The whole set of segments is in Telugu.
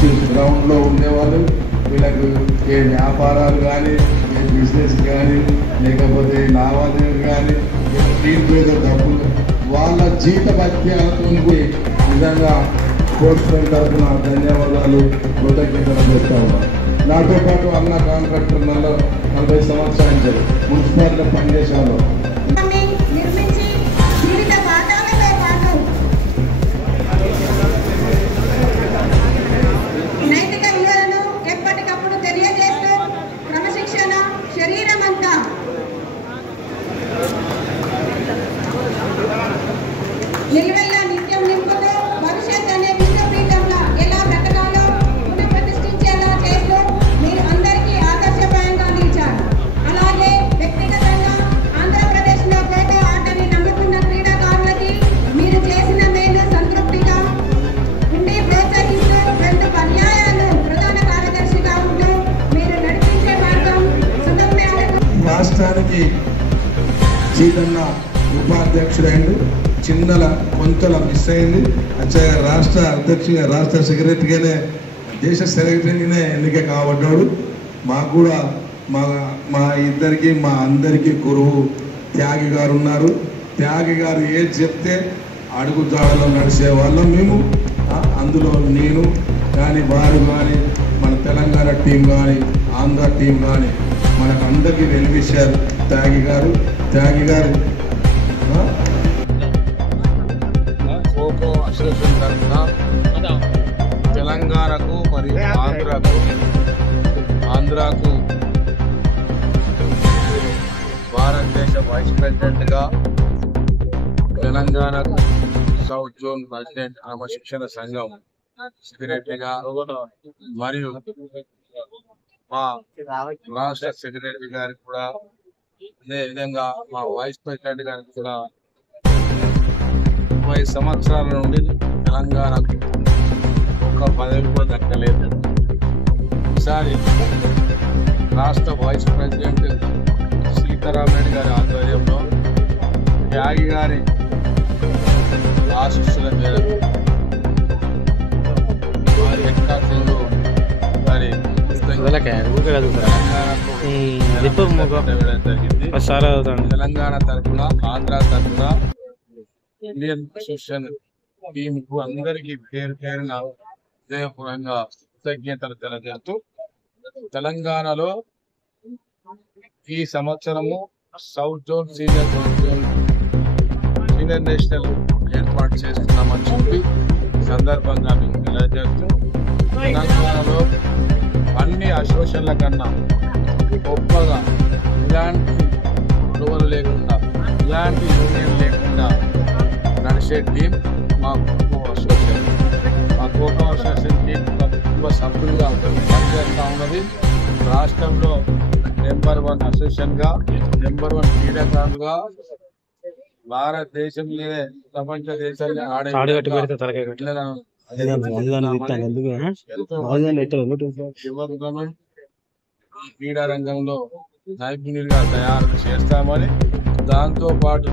గ్రౌండ్ లో ఉండేవాళ్ళు వీళ్ళకు ఏ వ్యాపారాలు కానీ ఏ బిజినెస్ కానీ లేకపోతే లావాదేవీలు కానీ టీం మీద డబ్బులు వాళ్ళ జీత భత్యాలతో నిజంగా స్పోర్ట్స్ మెన్ తరఫున ధన్యవాదాలు కృతజ్ఞతలు చేస్తా ఉన్నాను. నాతో పాటు అన్న కాంట్రాక్టర్లలో 40 సంవత్సరాలు మున్సిపాలిటీలో పనిచేసేవాళ్ళు నిలువెల్లా నిత్యం నింపుతూ భవిష్యత్ అనే విశ్వపీఠంలో ఎలా బ్రతకాలో పునఃప్రతిష్ఠించేలా చేస్తూ మీరు అందరికీ ఆదర్శప్రాయంగా నిలిచారు. అలాగే వ్యక్తిగతంగా ఆంధ్రప్రదేశ్లో ఖోఖో ఆటని నమ్ముకున్న క్రీడాకారులకి మీరు చేసిన మేలు సంతృప్తిగా ఉండి ప్రోత్సహిస్తూ 2 పర్యాయాలు ప్రధాన కార్యదర్శిగా ఉంటూ మీరు నడిపించే మార్గం సుగమ్యాలకు రాష్ట్రానికి చీతన్న ఉపాధ్యక్షుడైండు. చిన్నల కొంతల మిస్ అయింది. అచ్చగా రాష్ట్ర అధ్యక్షుగా రాష్ట్ర సెక్రటరీగానే దేశ సెక్రటరీగానే ఎన్నిక కాబడ్డాడు. మాకు కూడా మా ఇద్దరికి మా అందరికీ గురువు త్యాగి గారు ఉన్నారు. త్యాగి గారు ఏది చెప్తే అడుగుజాడలో నడిచే వాళ్ళం మేము. అందులో నేను కానీ వారు కానీ మన తెలంగాణ టీం కానీ ఆంధ్ర టీం కానీ మనకు అందరికీ వెలివిచ్చారు త్యాగి గారు ఖోఖో అసోసియేషన్ తరఫున తెలంగాణకు మరియు ఆంధ్రాకు భారతదేశ వైస్ ప్రెసిడెంట్గా, తెలంగాణకు సౌత్ జోన్ ప్రెసిడెంట్ క్రమశిక్షణ సంఘం సెక్రటరీగా మరియు మా రాష్ట్ర సెక్రటరీ గారికి కూడా అదేవిధంగా మా వైస్ ప్రెసిడెంట్ గారికి కూడా 30 సంవత్సరాల నుండి తెలంగాణకు ఒక పదవి కూడా దక్కలేదు. ఈసారి రాష్ట్ర వైస్ ప్రెసిడెంట్ సీతారామరెడ్డి గారి ఆధ్వర్యంలో త్యాగి గారి ఆశీస్సుల మేరకు వారి ఎక్కాసంలో వారి తెలంగాణ తరఫున ఆంధ్ర తరఫున ఇండియన్ అసోసియేషన్ టీమ్ కు అందరికీ పేరున హృదయపూర్వకంగా కృతజ్ఞతలు తెలియజేస్తూ తెలంగాణలో ఈ సంవత్సరము సౌత్ జోన్ సీనియర్ నేషనల్ ఏర్పాటు చేస్తున్నామని చెప్పి సందర్భంగా మేము తెలియజేస్తూ తెలంగాణలో అన్ని అసోసియేషన్ల కన్నా గొప్పగా ఇలాంటి గొడవలు లేకుండా ఇలాంటి యూనియన్ లేకుండా నడిచే టీం మా ఖోఖో అసోసియేషన్. మా ఖోఖో అసోసియేషన్ టీం కుటుంబ సభ్యులుగా పనిచేస్తూ ఉన్నది. రాష్ట్రంలో నెంబర్ 1 అసోసియేషన్గా, నెంబర్ 1 క్రీడాకారులుగా భారతదేశంలోనే ప్రపంచ దేశాన్ని క్రీడా రంగంలో నైపుణ్యులుగా తయారు చేస్తామని, దాంతో పాటు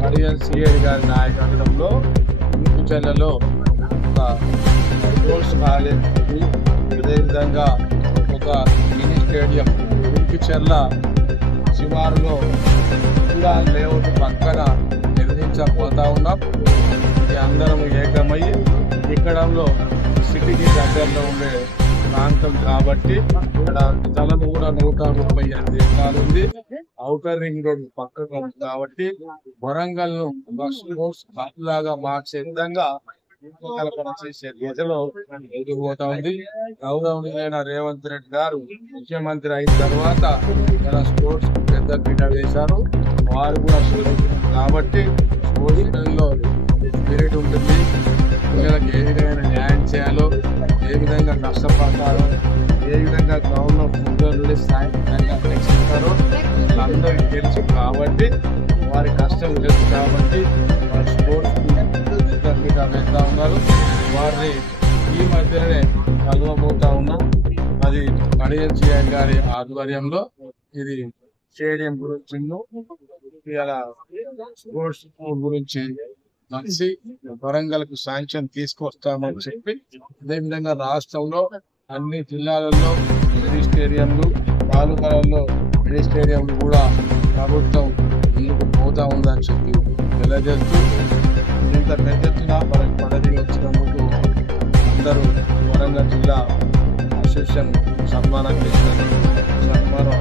కడియం సిఐడి గారి నాయకత్వంలో యూపీచర్లలో స్పోర్ట్స్ కాలేజ్, అదేవిధంగా ఒక మినీ స్టేడియం యూపీచర్ల శివారులో కూడా లేఅవుట్ పక్కన నిర్మించబోతా ఉన్నాం. ఇది అందరం ఏకమయ్యి ఇక్కడంలో సిటీకి దగ్గరలో ఉండే ప్రాంతం కాబట్టి ఇక్కడ స్థలం కూడా 138 ఎకరాలు ఉంది. ఔటర్ రింగ్ రోడ్ పక్కన కాబట్టి వరంగల్ ను స్పోర్ట్స్ హబ్ లాగా మార్చే విధంగా రూపకల్పన చేసే దిశలో ఎదిగిపోతా ఉంది. గౌరవనీయులైన రేవంత్ రెడ్డి గారు ముఖ్యమంత్రి అయిన తర్వాత తన స్పోర్ట్స్ పెద్ద పీట వేశారు. వారు కూడా కాబట్టి స్పోర్ట్స్ లో స్పిరిట్ ఉంటుంది. పిల్లలకు ఏ విధమైన న్యాయం చేయాలో, ఏ విధంగా కష్టపడతారో, ఏ విధంగా గ్రౌండ్ లో ఫుట్బాల్ నుండి స్థాయి విధంగా రక్షిస్తారో అందరికీ తెలుసు కాబట్టి, వారి కష్టం తెలుసు కాబట్టి వారి స్పోర్ట్స్ వేస్తా ఉన్నారు. వారిని ఈ మధ్యనే కలవబోతా ఉన్నాం. అది కడియం సిఐ గారి ఆధ్వర్యంలో ఇది స్టేడియం గురించి, ఇలా స్పోర్ట్స్ గురించి కలిసి వరంగల్కు శాంక్షన్ తీసుకొస్తామని చెప్పి అదేవిధంగా రాష్ట్రంలో అన్ని జిల్లాలలో మినీ స్టేడియంలు, తాలూకాలలో మినీ స్టేడియంలు కూడా ప్రభుత్వం ముందుకు పోతా ఉందని చెప్పి తెలియజేస్తూ ఇంత పెద్ద ఎత్తున మనకు పదవి వచ్చినందుకు అందరూ వరంగల్ జిల్లా అసోసియేషన్ సన్మానం చేసినందుకు సన్మానం